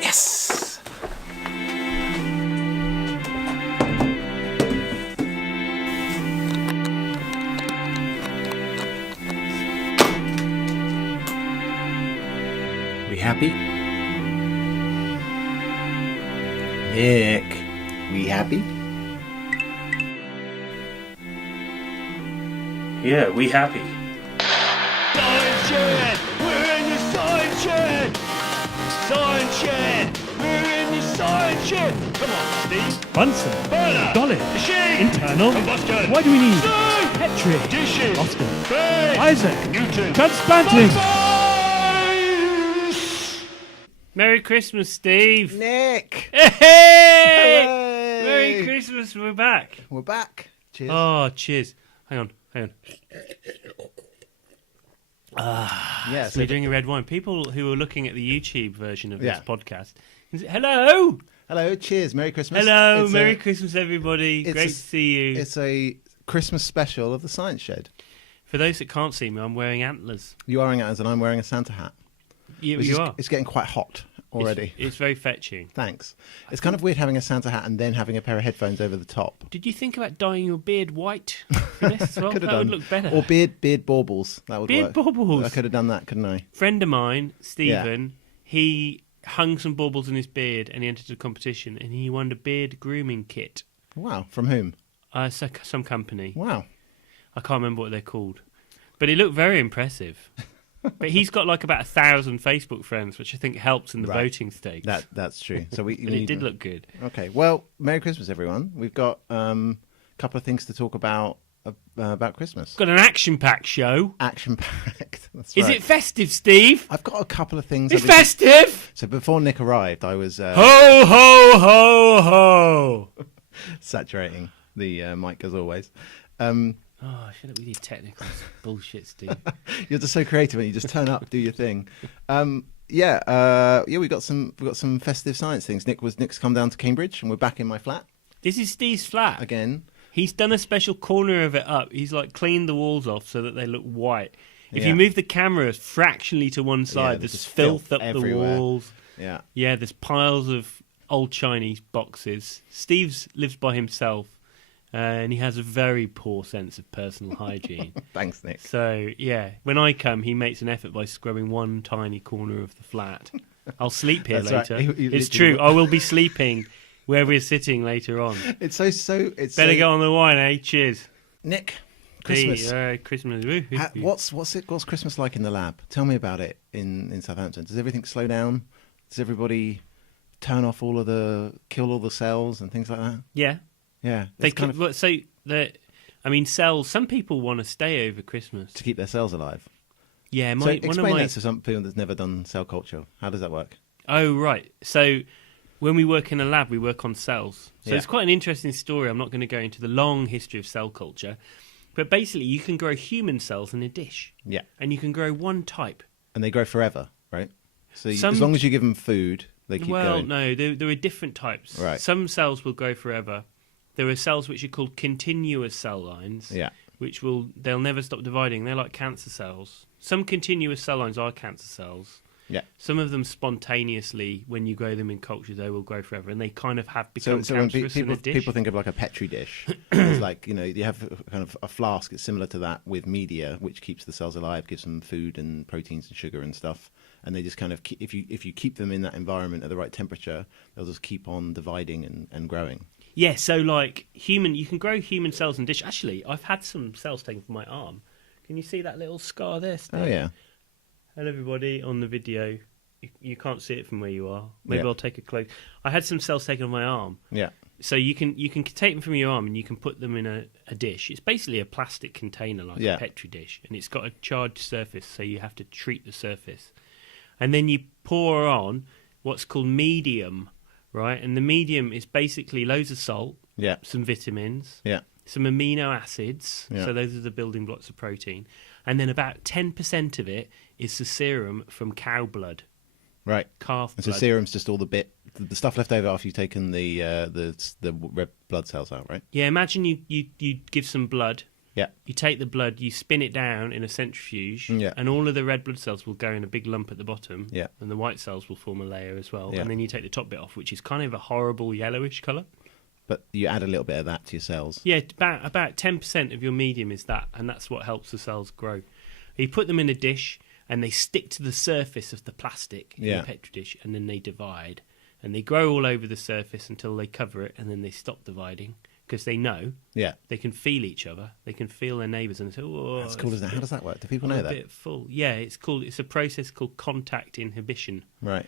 Yes! We happy? Nick, we happy? Yeah, we happy. Science Shed! We're in the Science Shed! Science Shed! We're in the Science Shed! Come on, Steve. Bunsen. Burner! Dolly. Machine! Internal. Combustion! Why do we need Steam! Petri? Dishes! Oscar. Base! Isaac. Newton! Transplanting. Science! Merry Christmas, Steve. Nick! Hey! Hooray! Merry Christmas, we're back. We're back. Cheers. Oh, cheers. Hang on. yeah, So we're doing a red wine. People who are looking at the YouTube version of this Yeah. podcast, can say, hello! hello, cheers, Merry Christmas. Hello, It's Merry Christmas, everybody. it's Great a- to see you. It's a Christmas special of the Science Shed. For those that can't see me, I'm wearing antlers. You are wearing antlers and I'm wearing a Santa hat. You, Which you is- are. It's getting quite hot already. It's very fetching. Thanks. It's kind of weird having a Santa hat and then having a pair of headphones over the top. Did you think about dyeing your beard white for this as well? Could have That done. would look better. Or beard baubles. That would Beard work. baubles. I could have done that, couldn't I? Friend of mine, Stephen, he hung some baubles in his beard and he entered a competition and he won a beard grooming kit. Wow. From whom? Some company. Wow. I can't remember what they're called. But it looked very impressive. But he's got like about 1,000 Facebook friends, which I think helps in the Right. voting stakes. That's true. So we and it did look good. Okay. Well, Merry Christmas, everyone. We've got a couple of things to talk about Christmas. Got an action-packed show. Action packed. That's Is right. it festive, Steve? I've got a couple of things. It's I've been- festive! So before Nick arrived, I was Ho, ho, ho, ho! saturating the mic as always. Oh, shut up with your technical bullshit, Steve. You're just so creative, and you just turn up, do your thing. We've got some festive science things. Nick's come down to Cambridge, and we're back in my flat This is Steve's flat. again. He's done a special corner of it up. He's like cleaned the walls off so that they look white. If Yeah. you move the camera fractionally to one side, there's there's just filth filth up everywhere. the walls. Yeah, Yeah, there's piles of old Chinese boxes. Steve's lives by himself, and he has a very poor sense of personal hygiene. thanks, Nick. So, yeah, when I come, he makes an effort by scrubbing one tiny corner of the flat. I'll sleep here That's right. later. He It's literally true. I will be sleeping where we're sitting later on. It's so. It's Better so... go on the wine, eh? Cheers. Nick, Christmas. Christmas. What's Christmas like in the lab? Tell me about it in Southampton. Does everything slow down? Does everybody turn off kill all the cells and things like that? Yeah. Yeah, They it's kind could, cells. Some people want to stay over Christmas. to keep their cells alive. Yeah, So explain that to some people that's never done cell culture. How does that work? Oh, right. So when we work in a lab, we work on cells. So Yeah. it's quite an interesting story. I'm not going to go into the long history of cell culture. But basically, you can grow human cells in a dish. Yeah, And you can grow one type. and they grow forever, right? So Some- as long as you give them food, they keep Well, going. no, there are different types. Right. Some cells will grow forever. There are cells which are called continuous cell lines. Yeah, They'll never stop dividing. They're like cancer cells. Some continuous cell lines are cancer cells. Yeah. Some of them spontaneously, when you grow them in culture, they will grow forever, and they kind of have So, become so when cancerous in a dish. people think of like a petri dish, it's like, you have kind of a flask. It's similar to that with media, which keeps the cells alive, gives them food and proteins and sugar and stuff. And they just kind of if you keep them in that environment at the right temperature, they'll just keep on dividing and growing. Yeah, so like you can grow human cells in dish. Actually, I've had some cells taken from my arm. Can you see that little scar there, Steve? Oh yeah. And everybody on the video, you can't see it from where you are. Maybe Yeah. I'll take a close. I had some cells taken on my arm. Yeah. So you can take them from your arm and you can put them in a dish. It's basically a plastic container like a petri dish, and it's got a charged surface, so you have to treat the surface. And then you pour on what's called medium, right? And the medium is basically loads of salt, Yeah. some vitamins, Yeah. some amino acids, Yeah. so those are the building blocks of protein, and then about 10% of it is the serum from cow blood, Right. calf And so blood. serum's just all the stuff left over after you've taken the red blood cells out, right? Yeah, imagine you give some blood, Yeah. you take the blood, you spin it down in a centrifuge, Yeah. and all of the red blood cells will go in a big lump at the bottom, Yeah. and the white cells will form a layer as well, Yeah. and then you take the top bit off, which is kind of a horrible yellowish colour. But you add a little bit of that to your cells. Yeah, about 10% of your medium is that, and that's what helps the cells grow. You put them in a dish, and they stick to the surface of the plastic in Yeah. the petri dish, and then they divide. And they grow all over the surface until they cover it, and then they stop dividing, because they know Yeah. they can feel each other. They can feel their neighbours, and say, "Oh, That's cool, it's isn't it? a How bit- does that work? Do people I'm know a that? bit full." Yeah, it's a process called contact inhibition. Right.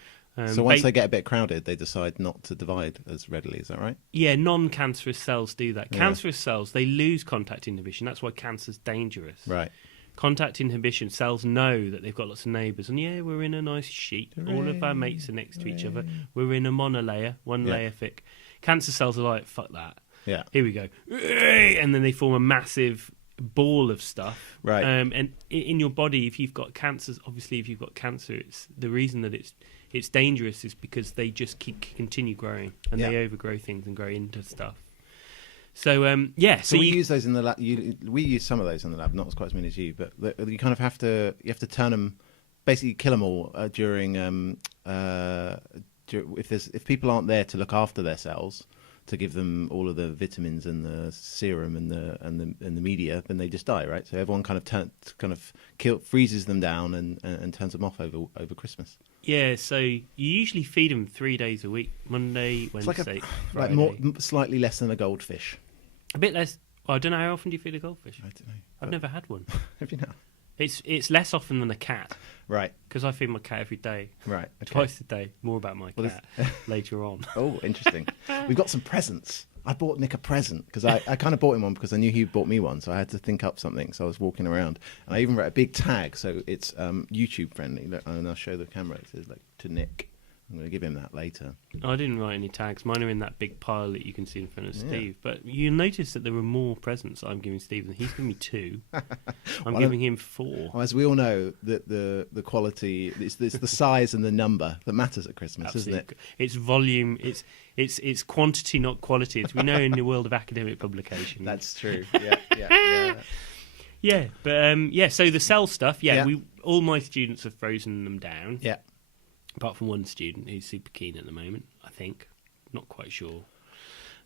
So once ba- they get a bit crowded, they decide not to divide as readily. Is that right? Yeah, non-cancerous cells do that. Yeah. Cancerous cells, they lose contact inhibition. That's why cancer's dangerous. Right. Contact inhibition, cells know that they've got lots of neighbours, and yeah, we're in a nice sheet. All of our mates are next to each other. We're in a monolayer, one Yeah. layer thick. Cancer cells are like, fuck that. Yeah. Here we go. And then they form a massive ball of stuff. Right. And in your body, if you've got cancers, obviously if you've got cancer, it's the reason that it's dangerous is because they just continue growing, and Yeah. they overgrow things and grow into stuff. So yeah, So we you, use those in the lab. We use some of those in the lab, not quite as many as you, but you kind of have to turn them, basically kill them all during if people aren't there to look after their cells, to give them all of the vitamins and the serum and the media, then they just die, right? So everyone kind of freezes them down and turns them off over Christmas. yeah, so you usually feed them 3 days a week: Monday, It's Wednesday, like Friday. slightly less than a goldfish. A bit less. Well, I don't know how often do you feed a goldfish. I don't know. I've never had one. Have you not? It's less often than a cat, Right. because I feed my cat every day, Right. Okay. twice a day. More about my Well, cat later on. Oh, interesting. We've got some presents. I bought Nick a present because I kind of bought him one because I knew he bought me one, so I had to think up something. So I was walking around, and I even wrote a big tag, so it's YouTube friendly. Look, and I'll show the camera. It says like to Nick. I'm going to give him that later. I didn't write any tags. Mine are in that big pile that you can see in front of Yeah. Steve. But you'll notice that there were more presents I'm giving Steve, and he's giving me 2. I'm Well, giving him 4. Well, as we all know, that the quality, it's the size and the number that matters at Christmas, Absolutely. isn't it? It's volume. It's quantity, not quality. As we know in the world of academic publication. That's true. Yeah. Yeah, but yeah. So the cell stuff. Yeah, Yeah. all my students have frozen them down. Yeah. Apart from one student who's super keen at the moment. I think, not quite sure.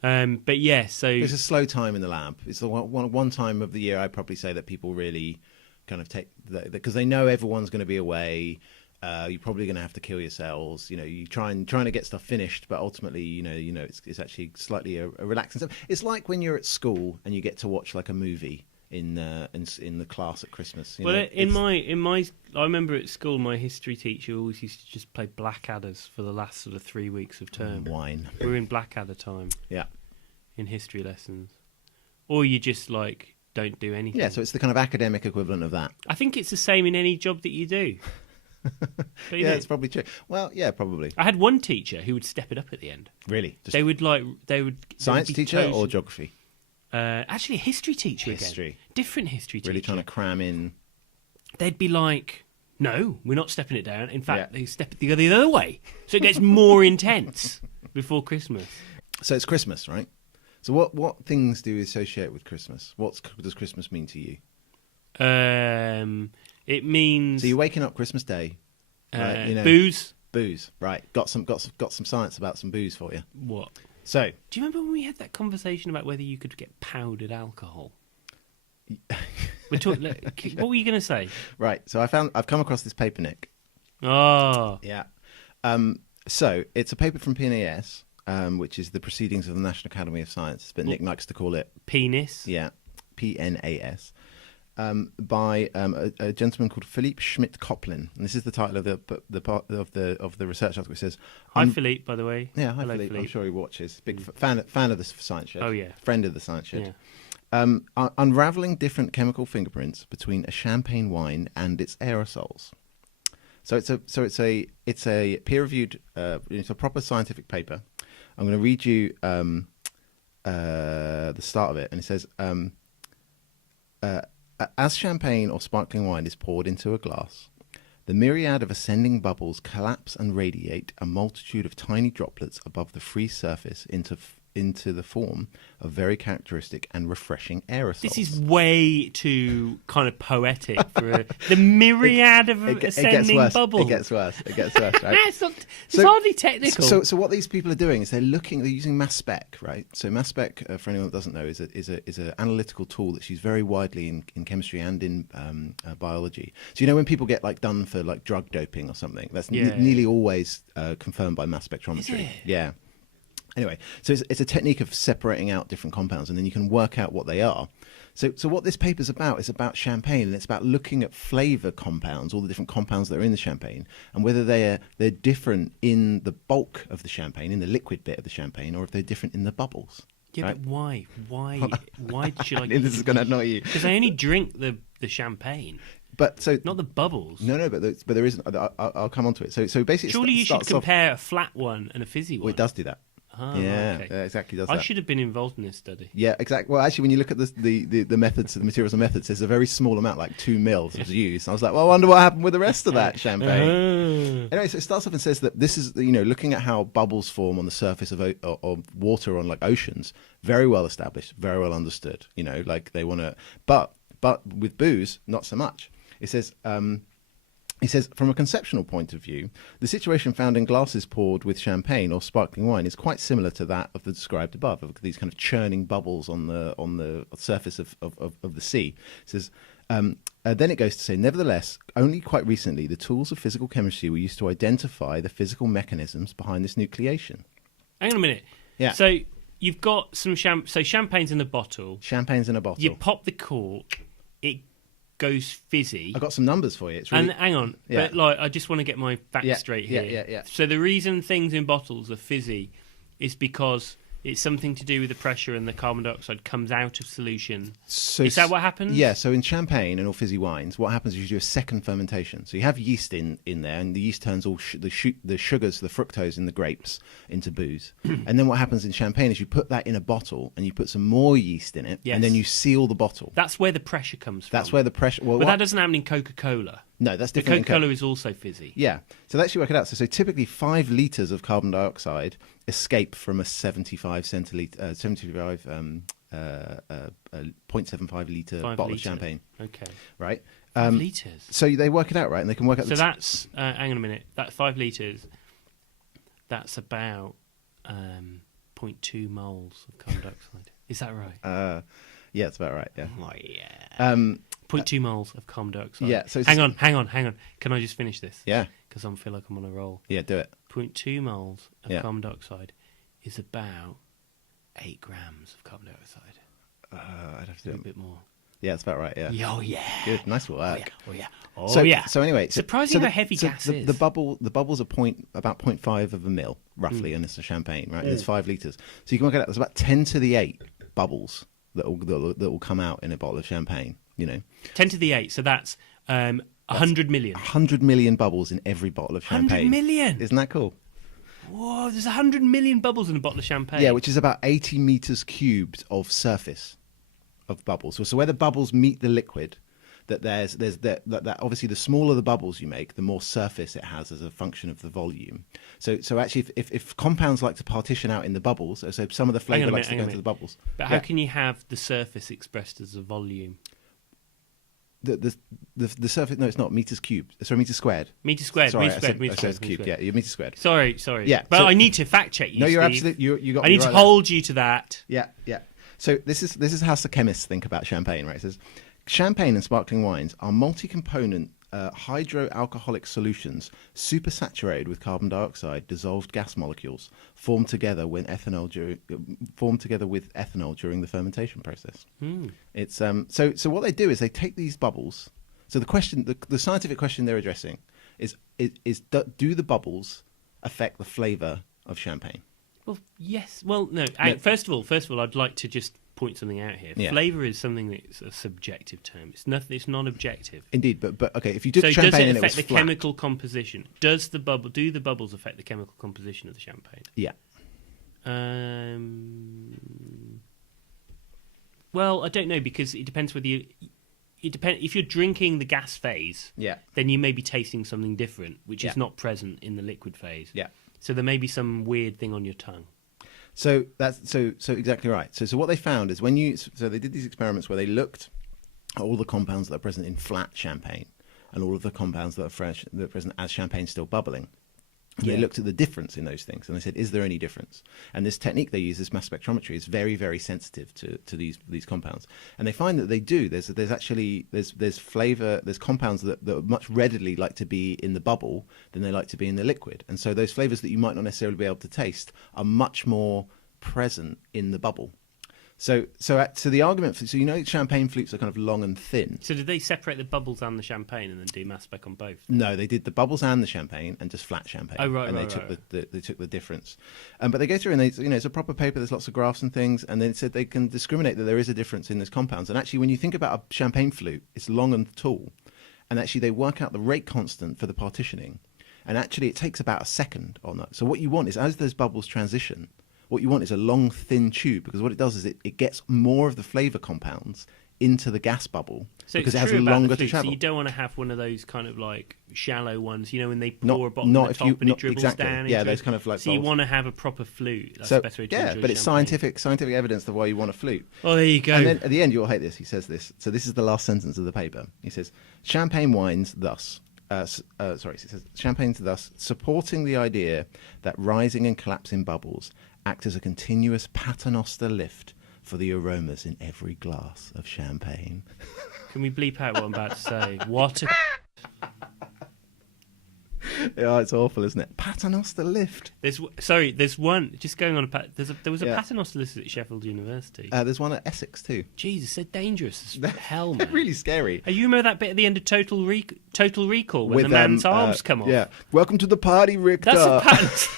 But yeah, so It's a slow time in the lab. It's the one time of the year I'd probably say that people really kind of take because they know everyone's going to be away. You're probably going to have to kill your cells. You trying to get stuff finished, but ultimately, it's actually slightly a relaxing stuff. It's like when you're at school and you get to watch like a movie in the class at Christmas. well, I remember at school, my history teacher always used to just play Blackadders for the last sort of 3 weeks of term. wine. We were in Blackadder time Yeah. in history lessons, or you just like don't do anything. Yeah, so it's the kind of academic equivalent of that. I think it's the same in any job that you do. Don't you Yeah, think? it's probably true. Well, yeah, probably. I had one teacher who would step it up at the end. Really? Just They would science be teacher or chosen- geography? actually a history teacher History. again. Different history teacher. Really trying to cram in. They'd be like, "No, we're not stepping it down." In fact, Yeah. they step it the other way, so it gets more intense before Christmas. So it's Christmas, right? So what things do you associate with Christmas? What does Christmas mean to you? It means So you're waking up Christmas Day, Right? Booze. Booze. Right. Got some science about some booze for you. What? So, do you remember when we had that conversation about whether you could get powdered alcohol? What were you going to say? Right. So I've come across this paper, Nick. Oh. Yeah. So it's a paper from PNAS, which is the Proceedings of the National Academy of Sciences, but Nick likes to call it penis. Yeah, PNAS. By a gentleman called Philippe Schmidt-Koplin, and this is the title of the part of the research article. It says, "Hi Philippe, by the way." Yeah, hi Philippe. I'm sure he watches. Big fan of the Science Shed. Oh yeah, friend of the Science Shed. Yeah. Unraveling different chemical fingerprints between a champagne wine and its aerosols. So it's a peer-reviewed. It's a proper scientific paper. I'm going to read you the start of it, and it says. As champagne or sparkling wine is poured into a glass, the myriad of ascending bubbles collapse and radiate a multitude of tiny droplets above the free surface into the form of very characteristic and refreshing aerosols. This is way too kind of poetic for the myriad of ascending bubbles. It gets worse. Right? It's hardly technical. So what these people are doing is they're using mass spec, right? So mass spec, for anyone that doesn't know, is an analytical tool that's used very widely in chemistry and in biology. So when people get done for drug doping or something, that's nearly always confirmed by mass spectrometry. Is it? Yeah. Anyway, so it's a technique of separating out different compounds, and then you can work out what they are. So what this paper's about is about champagne, and it's about looking at flavour compounds, all the different compounds that are in the champagne, and whether they're different in the bulk of the champagne, in the liquid bit of the champagne, or if they're different in the bubbles. Yeah, right? but why? Why should I? This is going to annoy you because I only drink the champagne. But not the bubbles. No, but there isn't. I'll come on to it. So basically, surely you should compare a flat one and a fizzy one. Well, it does do that. Oh, yeah, okay. Yeah, exactly. Does I that. should have been involved in this study. Yeah, exactly. Well, actually, when you look at the methods, the materials and methods, there's a very small amount, 2 mils, was used. And I was like, well, I wonder what happened with the rest of that champagne. Anyway, so it starts off and says that this is, looking at how bubbles form on the surface of water on oceans, very well established, very well understood. They want to, but with booze, not so much. It says. He says, from a conceptual point of view, the situation found in glasses poured with champagne or sparkling wine is quite similar to that of the described above, of these kind of churning bubbles on the surface of the sea. He says, then it goes to say, nevertheless, only quite recently, the tools of physical chemistry were used to identify the physical mechanisms behind this nucleation. Hang on a minute. Yeah. So you've got some champagne's in a bottle. Champagne's in a bottle. You pop the cork. It goes fizzy. I've got some numbers for you. It's really... And hang on, but I just want to get my facts straight here. Yeah. So the reason things in bottles are fizzy is because it's something to do with the pressure and the carbon dioxide comes out of solution. So, is that what happens? Yeah, so in champagne and all fizzy wines, what happens is you do a second fermentation. So you have yeast in there, and the yeast turns all the sugars, the fructose in the grapes, into booze. And then what happens in champagne is you put that in a bottle, and you put some more yeast in it, and then you seal the bottle. That's where the pressure comes from. That's where the pressure... Well, but that doesn't happen in Coca-Cola. No, that's different. Coca-Cola is also fizzy. Yeah. So let's work it out. So typically 5 litres of carbon dioxide escape from a 0.75 litre bottle of champagne. Okay. Right? 5 litres? So they work it out, right? And they can work out... So that's... hang on a minute. That 5 litres, that's about 0.2 moles of carbon dioxide. Is that right? Yeah, it's about right, yeah. Oh, yeah. 0.2 moles of carbon dioxide. Yeah. So hang on. Can I just finish this? Yeah. Because I feel like I'm on a roll. Yeah, do it. 0.2 moles of carbon dioxide is about 8 grams of carbon dioxide. I'd have to do a bit more. Yeah, that's about right, yeah. Oh, yeah. Good, nice work. Oh, yeah. So anyway... Surprising how heavy gas is. The bubbles are about 0.5 of a mil, roughly, and it's a champagne, right? There's 5 litres. So you can work it out. There's about 10 to the 8 bubbles that will come out in a bottle of champagne, 10 to the 8, so that's 100 million. 100 million bubbles in every bottle of champagne. 100 million? Isn't that cool? Whoa, there's 100 million bubbles in a bottle of champagne. Yeah, which is about 80 metres cubed of surface of bubbles. So where the bubbles meet the liquid, that there's that obviously the smaller the bubbles you make, the more surface it has as a function of the volume. So actually, if compounds like to partition out in the bubbles, so some of the flavour likes to go into the bubbles. But how can you have the surface expressed as a volume? the surface. No, it's not meters cubed. Sorry, meters squared. Meter squared. Sorry, Meter squared. I said it's cubed. Yeah, you're meters squared. Sorry. Yeah, But so- I need to fact check you. No, you're Steve. absolutely. You got. I me need to right hold you to that. there. Yeah. So this is how chemists think about champagne, right? It says champagne and sparkling wines are multi-component hydroalcoholic solutions supersaturated with carbon dioxide dissolved gas molecules formed together with ethanol during the fermentation process. It's so what they do is they take these bubbles. So the scientific question they're addressing is do the bubbles affect the flavor of champagne? Well, yes. Well, no. First of all, I'd like to just point something out here. Yeah. Flavour is something that's a subjective term. It's nothing. It's non-objective. Indeed, but okay, if you took So champagne does it and it was affect the flat, chemical composition? Do the bubbles affect the chemical composition of the champagne? yeah, Well, I don't know because it depends whether you. It depends if you're drinking the gas phase. yeah, Then you may be tasting something different, which Yeah. is not present in the liquid phase. yeah. So there may be some weird thing on your tongue. So that's so exactly right. So what they found is they did these experiments where they looked at all the compounds that are present in flat champagne and all of the compounds that are present as champagne still bubbling. And They looked at the difference in those things and they said, is there any difference? And this technique they use, this mass spectrometry, is very, very sensitive to these compounds. And they find that they do. There's flavor, there's compounds that much readily like to be in the bubble than they like to be in the liquid. And so those flavors that you might not necessarily be able to taste are much more present in the bubble. So the argument for champagne flutes are kind of long and thin. So did they separate the bubbles and the champagne and then do mass spec on both? No, they did the bubbles and the champagne and just flat champagne. Oh, right, and right, they took right. they took the difference. But they go through and it's a proper paper. There's lots of graphs and things, and then it said they can discriminate that there is a difference in those compounds. And actually, when you think about a champagne flute, it's long and tall, and actually they work out the rate constant for the partitioning, and actually it takes about a second on that. So what you want is as those bubbles transition. What you want is a long, thin tube because what it does is it gets more of the flavour compounds into the gas bubble because it has longer to travel. So you don't want to have one of those kind of like shallow ones, when they pour a bottle not at the top and it dribbles exactly. down. Yeah, those kind of like. So you bowls. want to have a proper flute. That's the best way to enjoy but it's champagne. scientific evidence of why you want a flute. Oh, there you go. And then at the end, you'll hate this. He says this. So this is the last sentence of the paper. He says, "Champagne wines thus." It says champagne's thus supporting the idea that rising and collapsing bubbles act as a continuous paternoster lift for the aromas in every glass of champagne. Can we bleep out what I'm about to say? What? Yeah, it's awful, isn't it? Paternoster lift. There's one. Just going on there was a paternoster list at Sheffield University. There's one at Essex too. Jesus, they're dangerous as hell, man. They're really scary. You remember that bit at the end of Total Recall when the man's arms come off? Yeah. Welcome to the party, Richter. That's a paternoster.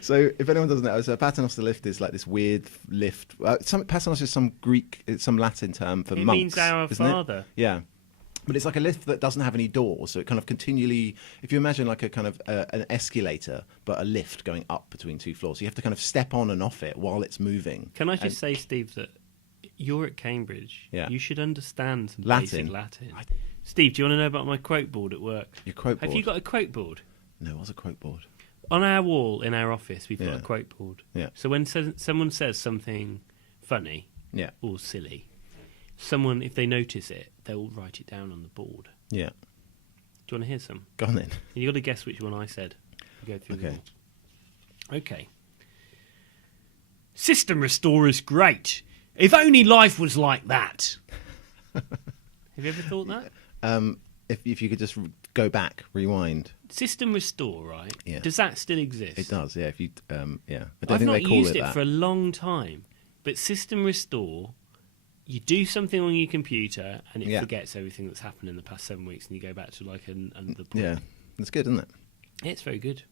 So, if anyone doesn't know, so a paternoster lift is like this weird lift. Paternoster is some Greek, it's some Latin term for It monks. means our isn't it? father. Yeah. But it's like a lift that doesn't have any doors, so it kind of continually. If you imagine like a kind of an escalator, but a lift going up between two floors, so you have to kind of step on and off it while it's moving. Can I just say, Steve, that you're at Cambridge. Yeah. You should understand some Latin. basic Latin. Steve, do you want to know about my quote board at work? Your quote board? Have you got a quote board? No, what's a quote board? On our wall in our office, we've got Yeah. a quote board. Yeah. So when someone says something funny Yeah. or silly, someone, if they notice it, they'll write it down on the board. Yeah. Do you want to hear some? Go on then. You got to guess which one I said. Go through them Okay. all. Okay. System Restorer's great. If only life was like that. Have you ever thought that? If you could just go back, rewind. System Restore, right? Yeah. Does that still exist? It does, yeah. If you, yeah. I don't I've think not they call used it it that. for a long time, but System Restore, you do something on your computer and it Yeah. forgets everything that's happened in the past 7 weeks, and you go back to like another point. Yeah, that's good, isn't it? It's very good.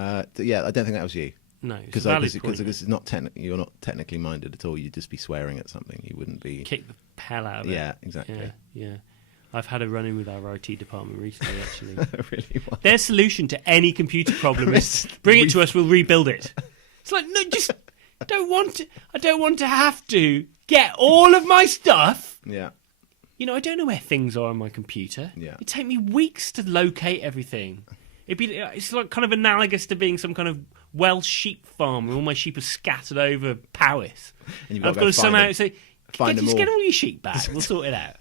Yeah, I don't think that was you. No, it's a Because valid point. it's not you're not technically minded at all. You'd just be swearing at something. You wouldn't be. Kick the hell out of it. Yeah, exactly. Yeah. I've had a run-in with our IT department recently, actually. Really? What? Their solution to any computer problem is bring it to us, we'll rebuild it. It's like, no, just I don't want to have to get all of my stuff. Yeah. I don't know where things are on my computer. Yeah. It'd take me weeks to locate everything. It's like kind of analogous to being some kind of Welsh sheep farm where all my sheep are scattered over Powys. And you've I've got got to to find somehow them. say, find them Just all. get all your sheep back. We'll sort it out.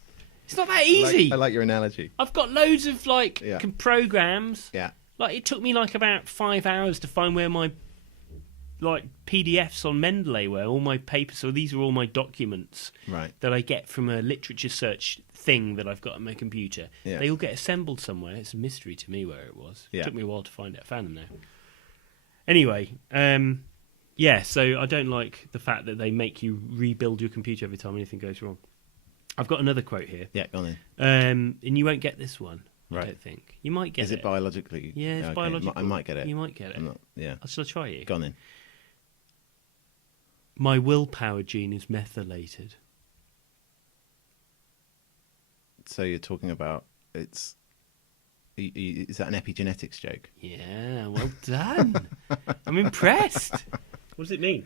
It's not that easy. I like your analogy. I've got loads of Yeah. programs. Yeah. Like it took me like about 5 hours to find where my PDFs on Mendeley were, all my papers. So these are all my documents Right. that I get from a literature search thing that I've got on my computer. Yeah. They all get assembled somewhere. It's a mystery to me where it was. Yeah. It took me a while to find it. I found them now. Anyway, so I don't like the fact that they make you rebuild your computer every time anything goes wrong. I've got another quote here. Yeah, go on then. And you won't get this one, Right. I don't think. You might get Is it biologically? Yeah, it's okay. biological. I might get it. You might get it. I'm not, yeah. Shall I try you? Go on then. My willpower gene is methylated. So you're talking about is that an epigenetics joke? Yeah, well done. I'm impressed. What does it mean?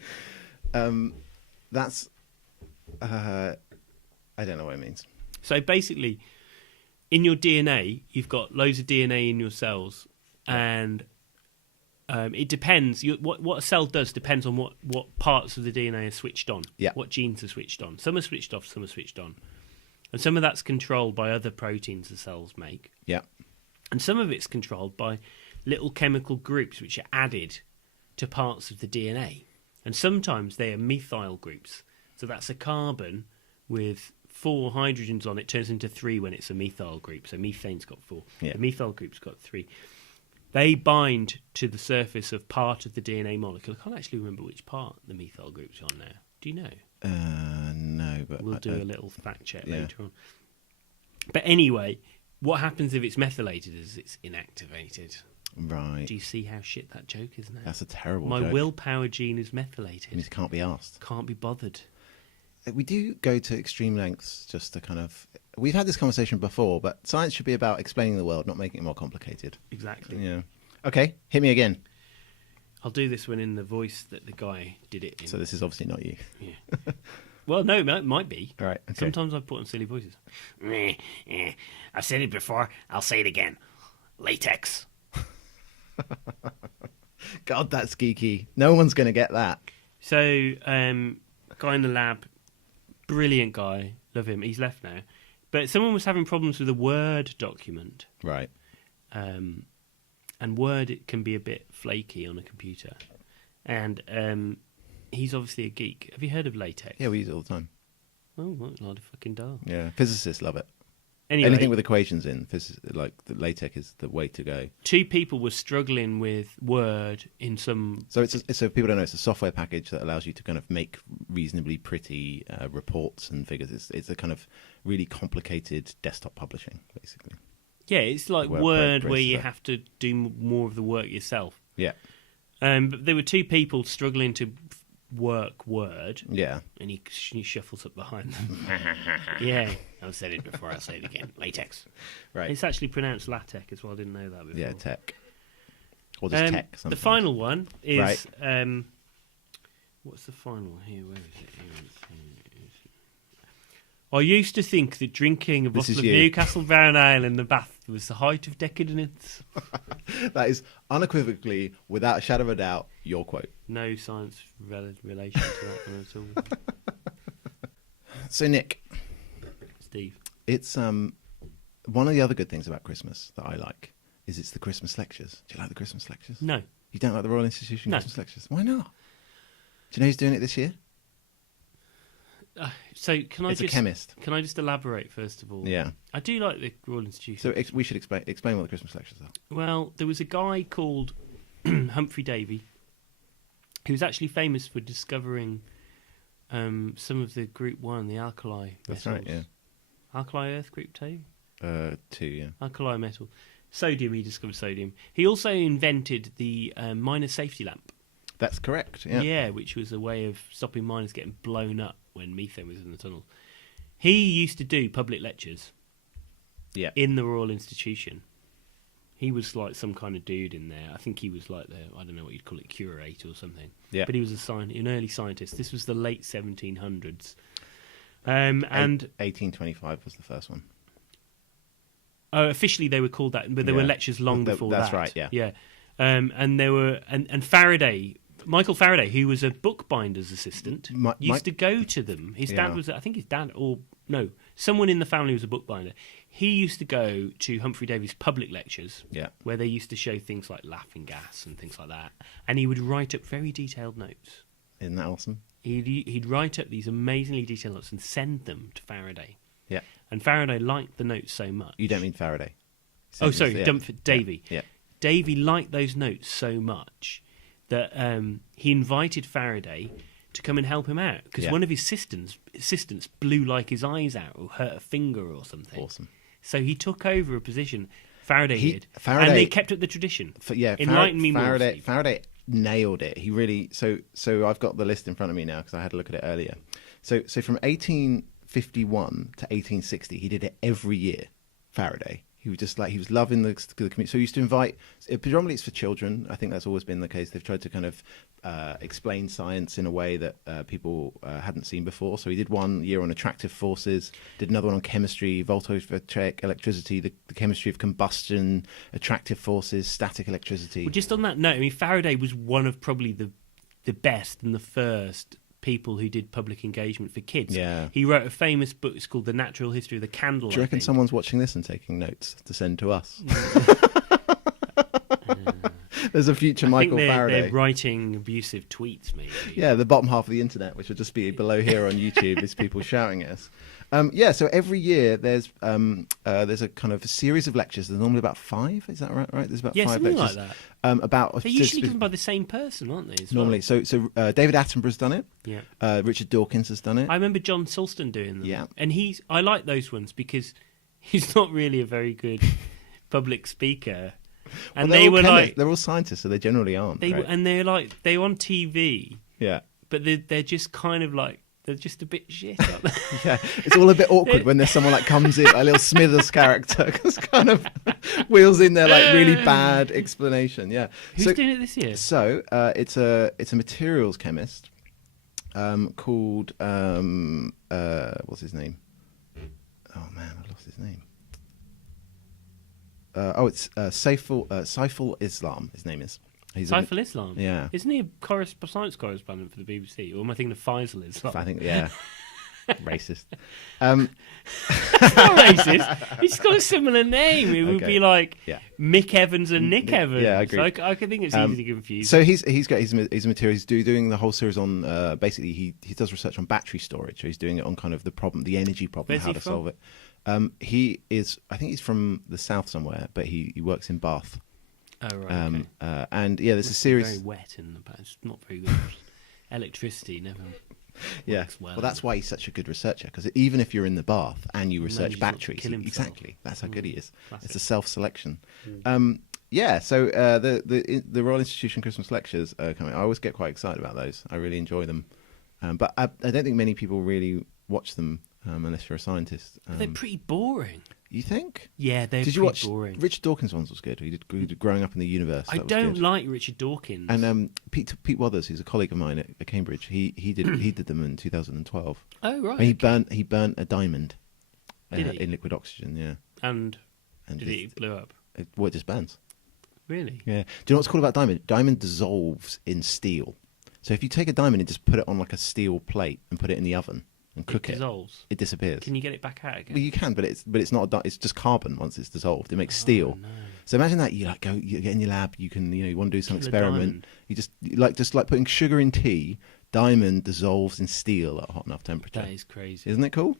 That's I don't know what it means. So basically, in your DNA, you've got loads of DNA in your cells, and it depends. What a cell does depends on what parts of the DNA are switched on. Yeah. What genes are switched on. Some are switched off, some are switched on. And some of that's controlled by other proteins the cells make. Yeah. And some of it's controlled by little chemical groups which are added to parts of the DNA. And sometimes they are methyl groups. So that's a carbon with 4 hydrogens on it, turns into 3 when it's a methyl group. So methane's got 4. Yeah. The methyl group's got 3. They bind to the surface of part of the DNA molecule. I can't actually remember which part the methyl group's on now. Do you know? No, but We'll do a little fact check yeah. later on. But anyway, what happens if it's methylated is it's inactivated. Right. Do you see how shit that joke is now? That's a terrible My joke. willpower gene is methylated. It just can't be asked. Can't be bothered. We do go to extreme lengths just to kind of... We've had this conversation before, but science should be about explaining the world, not making it more complicated. Exactly. Yeah. Okay, hit me again. I'll do this one in the voice that the guy did it in. So this is obviously not you. Yeah. Well, no, it might be. All right, okay. Sometimes I put on silly voices. I've said it before. I'll say it again. Latex. God, that's geeky. No one's going to get that. So, guy in the lab, brilliant guy, love him. He's left now. But someone was having problems with a Word document. Right. And Word it can be a bit flaky on a computer. And he's obviously a geek. Have you heard of latex? Yeah, we use it all the time. Oh, what a lot of fucking dull. Yeah, physicists love it. Anyway, Anything with equations in, like the latex is the way to go. 2 people were struggling with Word in some... So so people don't know, it's a software package that allows you to kind of make reasonably pretty reports and figures. It's a kind of really complicated desktop publishing, basically. Yeah, it's like Word where you have to do more of the work yourself. Yeah. But there were 2 people struggling to work Word. Yeah. And he shuffles up behind them. Yeah, I've said it before, I'll say it again. Latex. Right. It's actually pronounced latex as well, I didn't know that before. Yeah, tech. Or just tech. The Sometimes. final one is... Right. What's the final one here? Where is it? I used to think that drinking a This bottle is of you. Newcastle Brown Ale in the bath was the height of decadence. That is unequivocally, without a shadow of a doubt, your quote. No science relation to that one at all. So, Nick, Steve. it's one of the other good things about Christmas that I like is it's the Christmas lectures. Do you like the Christmas lectures? No. You don't like the Royal Institution No. Christmas lectures? Why not? Do you know who's doing it this year? So can I It's a just chemist. Can I just elaborate first of all? Yeah. I do like the Royal Institution. So we should explain what the Christmas lectures are. Well, there was a guy called Humphrey Davy who was actually famous for discovering some of the Group 1, the alkali That's metals. right, yeah. Alkali Earth Group 2? 2, yeah. Alkali metal. Sodium, he discovered sodium. He also invented the miner safety lamp. That's correct, yeah. Which was a way of stopping miners getting blown up when methane was in the tunnel. He used to do public lectures Yeah. in the Royal Institution. He was like some kind of dude in there. I think he was like I don't know what you'd call it, curate or something. Yeah. But he was an early scientist. This was the late 1700s. And 1825 was the first one. officially they were called that, but there were lectures long before that's that. right, yeah. Yeah. And there were and Faraday Michael Faraday, who was a bookbinder's assistant, used to go to them. His dad Yeah. was, I think his dad, or no, someone in the family was a bookbinder. He used to go to Humphrey Davy's public lectures, Yeah. where they used to show things like laughing gas and things like that. And he would write up very detailed notes. Isn't that awesome? He'd write up these amazingly detailed notes and send them to Faraday. Yeah. And Faraday liked the notes so much. You don't mean Faraday? Oh, sorry, Yeah. Davy. Yeah. Davy liked those notes so much that he invited Faraday to come and help him out because Yeah. one of his assistants blew like his eyes out or hurt a finger or something. Awesome. So he took over a position. Faraday did, Faraday- and they kept up the tradition. Enlighten me more, Steve. Faraday nailed it. He really. So I've got the list in front of me now because I had a look at it earlier. So from 1851 to 1860, he did it every year. Faraday. He was loving the community. So he used to invite. Predominantly, it's for children. I think that's always been the case. They've tried to kind of explain science in a way that people hadn't seen before. So he did one year on attractive forces. Did another one on chemistry, voltaic electricity, the chemistry of combustion, attractive forces, static electricity. Well, just on that note, I mean, Faraday was one of probably the best and the first people who did public engagement for kids. Yeah. He wrote a famous book. It's called The Natural History of the Candle. Do you I reckon think. someone's watching this and taking notes to send to us? There's a future Michael Faraday. They're writing abusive tweets, maybe. Yeah, the bottom half of the internet, which will just be below here on YouTube, is people shouting at us. So every year there's a kind of a series of lectures. There's normally about 5. Is that right? There's about 5 something lectures. like that. About They're usually given by the same person, aren't they? as well? normally. So David Attenborough's done it. Yeah. Richard Dawkins has done it. I remember John Sulston doing them. Yeah. And I like those ones because he's not really a very good public speaker. And Well, they were chemists. like, they're all scientists, so they generally aren't. right? and they're on TV, Yeah. but they're just kind of like, they're just a bit shit. Aren't they? Yeah, it's all a bit awkward when there's someone like comes in, a little Smithers character, because kind of wheels in their like really bad explanation. Yeah, Who's doing it this year? So it's a materials chemist called what's his name? Oh man, I lost his name. It's Saiful Islam. His name is. Saiful Islam? Yeah. Isn't he a science correspondent for the BBC? Or am I thinking of Faisal Islam? I think, yeah. Racist. It's not racist. He's got a similar name. It would Okay. be like Yeah. Mick Evans and Nick Evans. Yeah, I agree. I can think it's easy to confuse. So he's a material. He's doing the whole series on basically he does research on battery storage. So he's doing it on kind of the energy problem, Where's how he to from? solve it. I think he's from the south somewhere, but he works in Bath. Oh, right. Okay. And yeah, there's a Must be series. very wet in the back. It's not very good. Electricity never. Yeah, works well. that's why he's such a good researcher, because even if you're in the bath and you research manages not to batteries, kill himself. exactly, that's how good he is. Classic. It's a self-selection. So the Royal Institution Christmas lectures are coming. I always get quite excited about those. I really enjoy them, but I don't think many people really watch them unless you're a scientist. They're pretty boring. You think? Yeah, they're Did you pretty watch boring. Richard Dawkins' ones? Was good. He did Growing Up in the Universe. I That was don't good. like Richard Dawkins. And Pete Wothers, who's a colleague of mine at Cambridge, he did them in 2012. oh, right. And he burnt a diamond Did he? in liquid oxygen. Yeah, And and did it blow up? it just burns. Really? Yeah. Do you know what's cool about diamond? Diamond dissolves in steel. So if you take a diamond and just put it on like a steel plate and put it in the oven and cook it, dissolves. it disappears. Can you get it back out again? Well, you can, but it's not. It's just carbon once it's dissolved. It makes steel. no. So imagine that you get in your lab. You want to do some Kill a experiment. diamond. You just like putting sugar in tea. Diamond dissolves in steel at a hot enough temperature. That is crazy. Isn't it cool?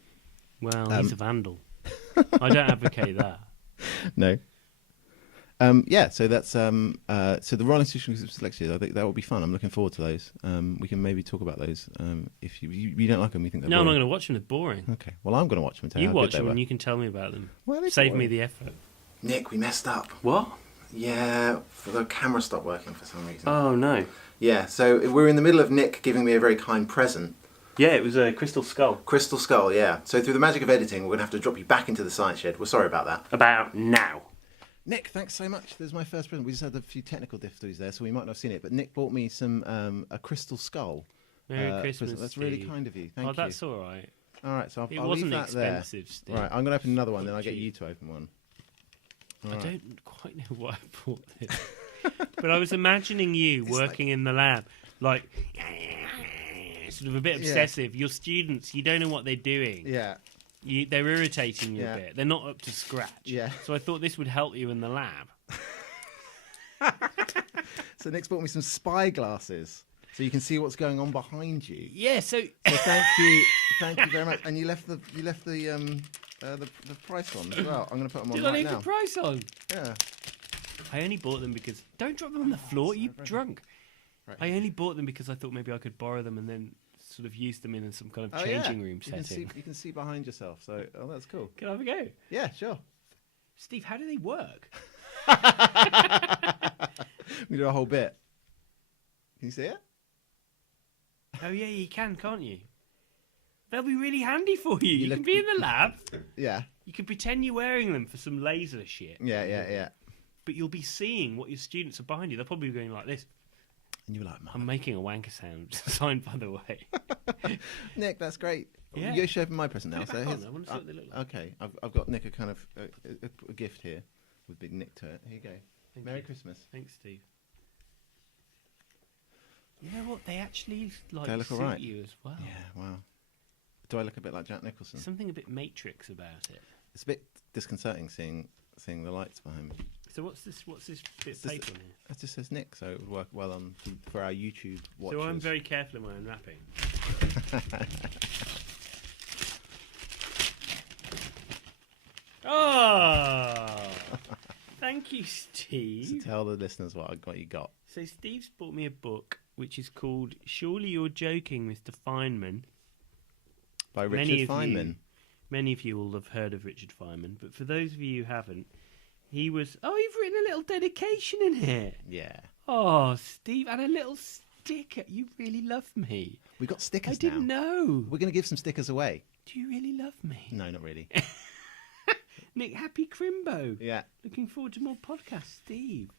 Well, he's a vandal. I don't advocate that. No. So that's so the Royal Institution of Christmas lectures. I think that will be fun. I'm looking forward to those. We can maybe talk about those. If you don't like them, you think they're No, I'm not boring. going to watch them. They're boring. Okay. Well, I'm going to watch them and tell You how good watch they them were. and you can tell me about them. Well, they're Save me boring. the effort. Nick, we messed up. What? Yeah, the camera stopped working for some reason. Oh, no. Yeah, so we're in the middle of Nick giving me a very kind present. Yeah, it was a crystal skull. Crystal skull, yeah. So through the magic of editing, we're going to have to drop you back into the Science Shed. We're sorry about that. About now. Nick, thanks so much. There's my first present. We just had a few technical difficulties there, so we might not have seen it. But Nick bought me a crystal skull. Merry Christmas. present. That's really Steve. kind of you. Thank you. Oh, that's all right. All right, so It I'll wasn't leave that expensive, there. Steve. Right, I'm going to open another one, then I'll get Cheap. you to open one. I don't quite know why I bought this. But I was imagining you working in the lab, like sort of a bit obsessive. Your students, you don't know what they're doing. Yeah. They're irritating you a bit. They're not up to scratch. Yeah. So I thought this would help you in the lab. So Nick's bought me some spy glasses, so you can see what's going on behind you. Yeah. So thank you very much. And you left the price on as well. I'm going to put them on did right I leave now. the price on? Yeah. I only bought them because don't drop them on the floor. You drunk? Right. I only bought them because I thought maybe I could borrow them and then sort of use them in some kind of changing room setting. You can see behind yourself. So that's cool. Can I have a go? Yeah, sure. Steve, how do they work? We do a whole bit. Can you see it? Oh yeah, you can, can't you? They'll be really handy for you. You look- can be in the lab. Yeah. You can pretend you're wearing them for some laser shit. Yeah. But you'll be seeing what your students are behind you. They'll probably be going like this. And you were like, Mum. I'm making a wanker sound. Signed, by the way. Nick, that's great. Yeah. You're showing my present now. Put it back here's- on. I want to see what they look like. Okay, I've got Nick a kind of a gift here with big Nick to it. Here you go. Thank Merry you. Christmas. Thanks, Steve. You know what? They actually They look suit all right. you as well. Yeah, wow. Do I look a bit like Jack Nicholson? There's something a bit Matrix about it. It's a bit disconcerting seeing the lights behind me. So what's this bit of This- paper on here? It just says Nick, so it would work well on for our YouTube watchers. So I'm very careful in my unwrapping. Oh, thank you, So Steve. tell the listeners what you got. So Steve's bought me a book which is called "Surely You're Joking, Mr. Feynman." By Many Richard of Feynman. you- Many of you will have heard of Richard Feynman, but for those of you who haven't, he was. Oh, you've written a little dedication in here. Yeah. Oh, Steve, and a little sticker. You really love me. We got stickers I didn't now. know. We're going to give some stickers away. Do you really love me? No, not really. Nick, happy Crimbo. Yeah. Looking forward to more podcasts, Steve.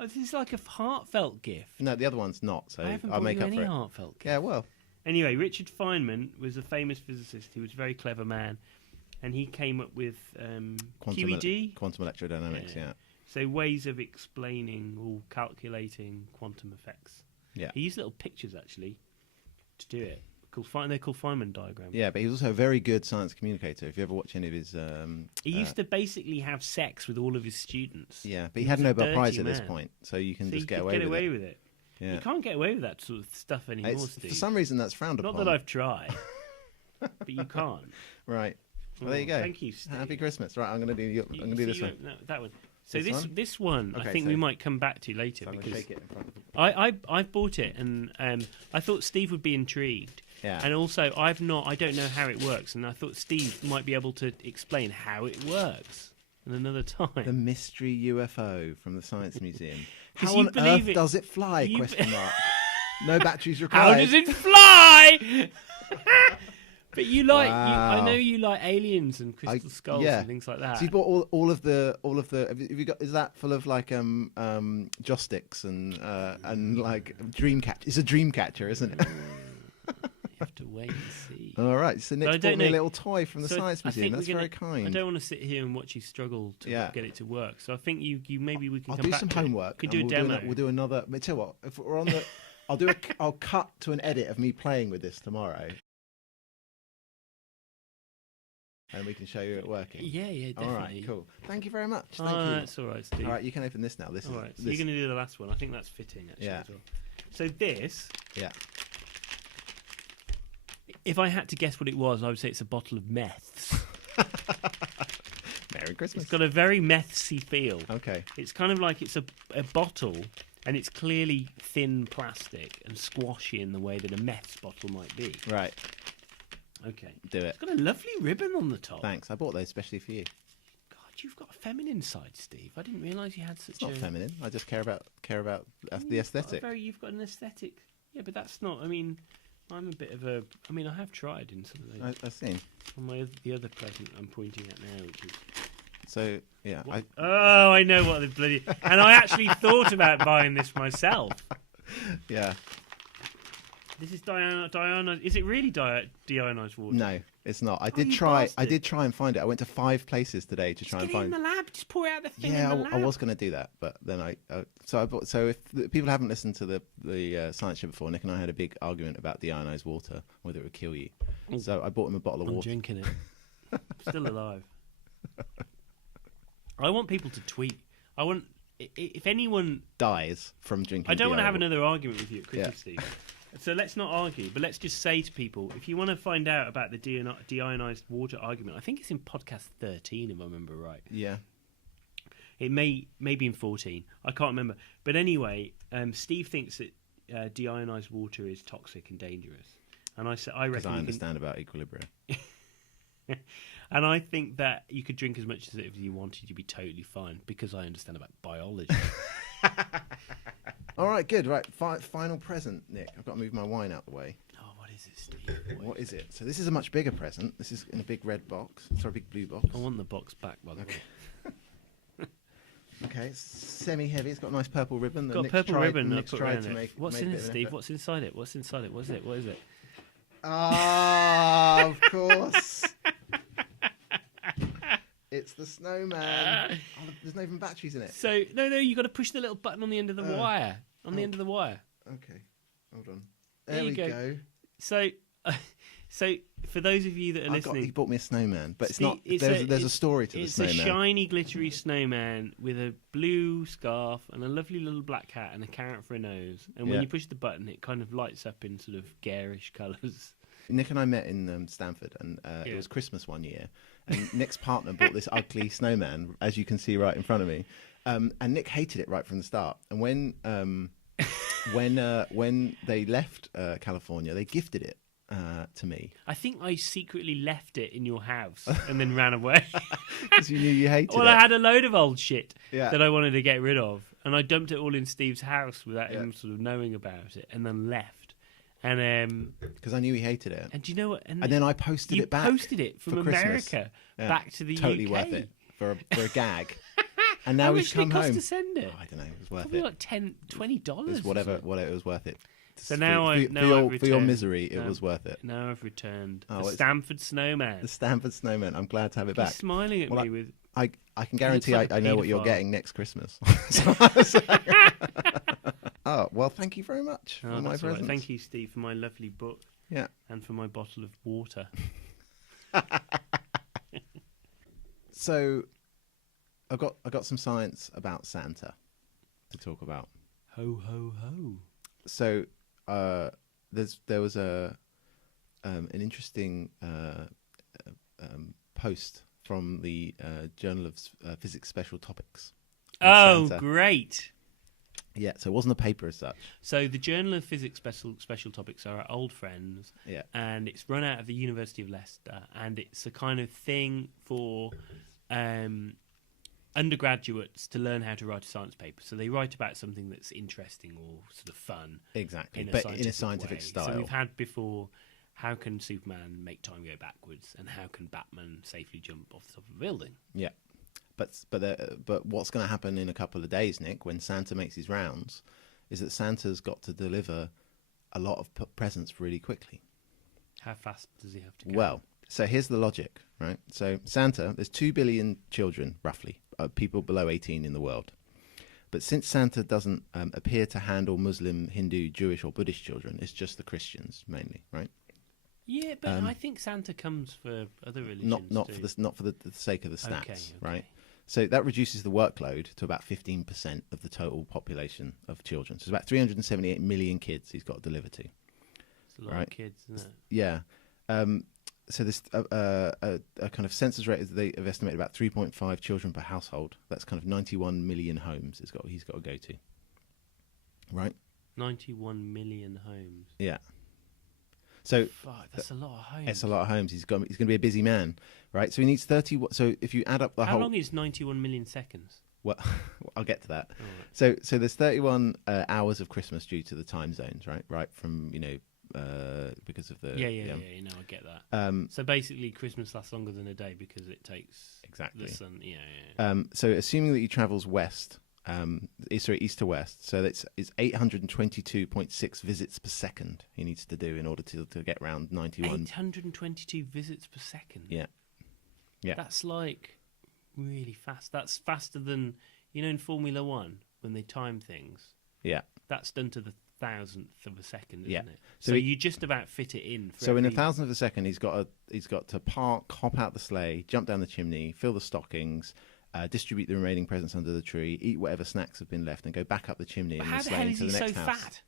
Oh, this is like a heartfelt gift. No, the other one's not, so I haven't I'll bought make you up any for it. heartfelt gift. Yeah, well. Anyway, Richard Feynman was a famous physicist. He was a very clever man, and he came up with QED. Quantum electrodynamics, yeah. So ways of explaining or calculating quantum effects. Yeah. He used little pictures actually to do it. They're called Feynman diagrams. Yeah, but he was also a very good science communicator. If you ever watch any of his... He used to basically have sex with all of his students. Yeah, but he He had was a a Nobel Prize dirty at this man. point, so you can So just you get could away with it. with it. Yeah. You can't get away with that sort of stuff anymore, It's, Steve. for some reason, that's frowned Not upon. that I've tried, but you can't. Right. Well, Oh, there you go. thank you, Steve. Happy Christmas. Right, I'm going to do this one. No, that one. So This one? this one, I Okay, think so- we might come back to later So I'm going to because shake it in front of I bought it and I thought Steve would be intrigued. Yeah. And also, I don't know how it works, and I thought Steve might be able to explain how it works at another time. The mystery UFO from the Science Museum. 'Cause How you on believe earth it- does it fly? you- Question mark. No batteries How required. does it fly? But you like, I Wow. know you like aliens and crystal skulls yeah. and things like that. So you bought all of the have you got, is that full of like joss sticks and like dream catch? It's a dream catcher, isn't it? You have to wait and see. All right. So I Nick's don't bought me a know. little toy from the So Science I Museum. think That's we're very gonna- kind. I don't want to sit here and watch you struggle to Yeah. get it to work. So I think you maybe we can I'll come do back some to it. homework. Could and do a demo. We'll do another. But tell you what, if we're on the, I'll cut to an edit of me playing with this tomorrow, and we can show you it working. Yeah, definitely. All right, cool. Thank you very much. Oh, Thank you. that's all right, Steve. All right, you can open this now. This All is right, so this, you're going to do the last one. I think that's fitting, actually. Yeah. As well. So this, yeah. if I had to guess what it was, I would say it's a bottle of meths. Merry Christmas. It's got a very methsy feel. Okay. It's kind of like it's a bottle, and it's clearly thin plastic and squashy in the way that a meths bottle might be. Right. Okay. Do it. It's got a lovely ribbon on the top. Thanks. I bought those especially for you. God, you've got a feminine side, Steve. I didn't realise you had such It's not a... feminine. I just care about the aesthetic. You've got an aesthetic. Yeah, but that's not... I mean, I'm a bit of a... I mean, I have tried in some of those. I've seen. On the other present I'm pointing at now, which is... So yeah. Oh, I know what the bloody... And I actually thought about buying this myself. Yeah. This is deionized. Is it really deionized water? No, it's not. I Oh, did you try. I bastard. did try and find it. I went to 5 places today to try Just and get it in find. the lab. Just pour it out the thing Yeah, in the lab. I was going to do that, but then so if the people haven't listened to the Science Show before, Nick and I had a big argument about deionized water, whether it would kill you. Ooh. So I bought him a bottle of I'm water. drinking it. I'm still alive. I want people to tweet. I want if anyone Dies from drinking. I don't want to DI have water. another argument with you at Christmas, Yeah. Steve. So let's not argue, but let's just say to people, if you want to find out about the deionized water argument, I think it's in podcast 13, if I remember right. Yeah. It may be in 14. I can't remember. But anyway, Steve thinks that deionized water is toxic and dangerous. And I Because reckon I understand about equilibrium. And I think that you could drink as much as if you wanted, you'd be totally fine, because I understand about biology. All right, good. Right, final present, Nick. I've got to move my wine out the way. Oh, what is it, Steve? What is it? So this is a much bigger present. This is in a big red box. Sorry, big blue box. I want the box back, by the way. Okay, it's semi-heavy. It's got a nice purple ribbon. Got a Nick's purple tried- ribbon. I Nick's put tried around to it. make- What's made in a it, bit of an Steve? effort. What's inside it? What's inside it? What is it? What is it? Ah, of course. It's the snowman. Oh, there's no even batteries in it. So no, you got to push the little button on the end of the wire. On the end of the wire. Okay, hold on. There There you we go. go. So, so for those of you that are He listening, bought me a snowman, but it's Steve, not. it's There's a story to the it's snowman. a shiny, glittery snowman with a blue scarf and a lovely little black hat and a carrot for a nose. And when Yeah. you push the button, it kind of lights up in sort of garish colours. Nick and I met in Stanford, and it Yeah. was Christmas one year. And Nick's partner bought this ugly snowman, as you can see right in front of me. And Nick hated it right from the start. And when they left California, they gifted it to me I think I secretly left it in your house and then ran away. because you knew you hated Well, it. I had a load of old shit Yeah. that I wanted to get rid of, and I dumped it all in Steve's house without Yeah. him sort of knowing about it, and then left. And Because I knew he hated it. do you know what? And then I posted you it back. posted it from for Christmas. America Yeah. back to the Totally UK. worth it for a gag. And now How we've much did it come cost home. to send it? Oh, I don't know. It was worth Probably it. like $20. It's whatever it was worth it. So For- now for, I- for now your, I've for your returned. misery, it No. was worth it. Now I've returned Oh, the it's- Stanford Snowman. The Stanford Snowman. I'm glad to have it He's back. smiling at Well, me with. I can guarantee like I a know what you're paedophile. getting next Christmas. Oh, well, thank you very much Oh, for my that's all right. presents. Thank you, Steve, for my lovely book Yeah. and for my bottle of water. So, I got some science about Santa to talk about. Ho ho ho! So, there was an interesting post from the Journal of Physics Special Topics. on Oh, Santa. great! Yeah, so it wasn't a paper as such. So the Journal of Physics Special Topics are our old friends, Yeah. and it's run out of the University of Leicester, and it's a kind of thing for undergraduates to learn how to write a science paper. So they write about something that's interesting or sort of fun. Exactly, In a but scientific in a scientific way. style. So we've had before, how can Superman make time go backwards, and how can Batman safely jump off the top of a building? Yeah, but what's going to happen in a couple of days, Nick, when Santa makes his rounds, is that Santa's got to deliver a lot of presents really quickly. How fast does he have to go? Well, so here's the logic, right? So Santa, there's 2 billion children, roughly, people below 18 in the world. But since Santa doesn't appear to handle Muslim, Hindu, Jewish or Buddhist children, it's just the Christians mainly, right? yeah, but I think Santa comes for other religions. Not too. for the sake of the stats, Okay. right? So that reduces the workload to about 15% of the total population of children. So it's about 378 million kids he's got to deliver to. It's a lot right. of kids, isn't it? Yeah. So this a kind of census rate is they have estimated about 3.5 children per household. That's kind of 91 million homes he's got to go to. Right? 91 million homes. Yeah. So Fuck, that's a lot of homes. it's a lot of homes. He's going to be a busy man, right? So he needs 30. So if you add up the How whole, long is 91 million seconds? well, I'll get to that. All right. So there's 31 hours of Christmas due to the time zones, right? Right from because of the Yeah. No, I get that. So basically, Christmas lasts longer than a day because it takes Exactly. the sun. Yeah. So assuming that he travels west Sorry, east to west. So it's 822.6 visits per second he needs to do in order to get around 91. 822 visits per second. Yeah. Yeah. That's like really fast. That's faster than, in Formula One when they time things. Yeah. That's done to the thousandth of a second, isn't Yeah. it? So you just about fit it in. So in a thousandth of a second, he's got to park, hop out the sleigh, jump down the chimney, fill the stockings, distribute the remaining presents under the tree, eat whatever snacks have been left, and go back up the chimney and How the the sleigh hell is into he the so next house. fat?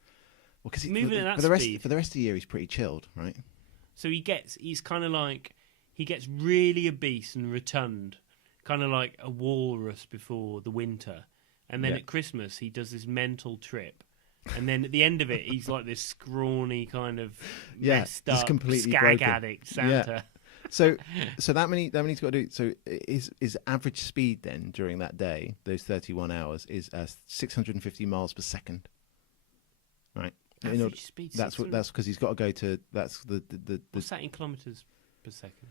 Well, because Moving at that speed. For the rest of the year, he's pretty chilled, right? So he's kind of like, he gets really obese and rotund, kind of like a walrus before the winter. And then at Christmas, he does this mental trip. And then at the end of it, he's like this scrawny kind of messed up, completely skag broken. addict Santa. Yeah. So that many he's got to do. So his average speed then during that day, those 31 hours, is 650 miles per second. Right. Average speed. That's because he's got to go to. That's the. What's that in kilometers per second?